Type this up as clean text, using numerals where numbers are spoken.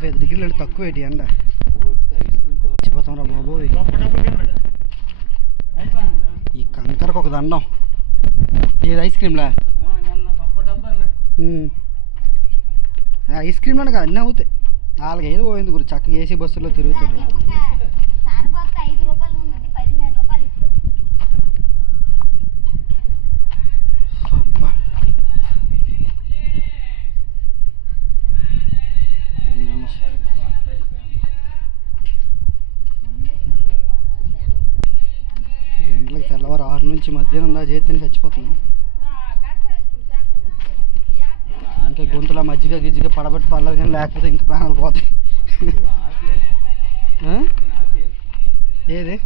45 డిగ్రీలు అంటే తక్కువ ఏంటి ఎండ చచ్చిపోతాం రా బాబు. ఈ కంకరకు ఒక దండం. ఏది ఐస్ క్రీమ్లా? ఐస్ క్రీమ్లో అన్నీ అవుతాయి. 4 ఏళ్ళు పోయింది గురి చక్కగా ఏసీ బస్సులో తిరుగుతాడు. ఎండలకి తెల్లవారు 6 నుంచి మధ్యాహ్నం దా చేతిని చచ్చిపోతున్నాం. ఇంకా గొంతులా మజ్జిగ గిజ్జిగ పడబెట్టి పర్లేదు కానీ లేకపోతే ఇంకా ప్రాణాలు పోతాయి. ఏది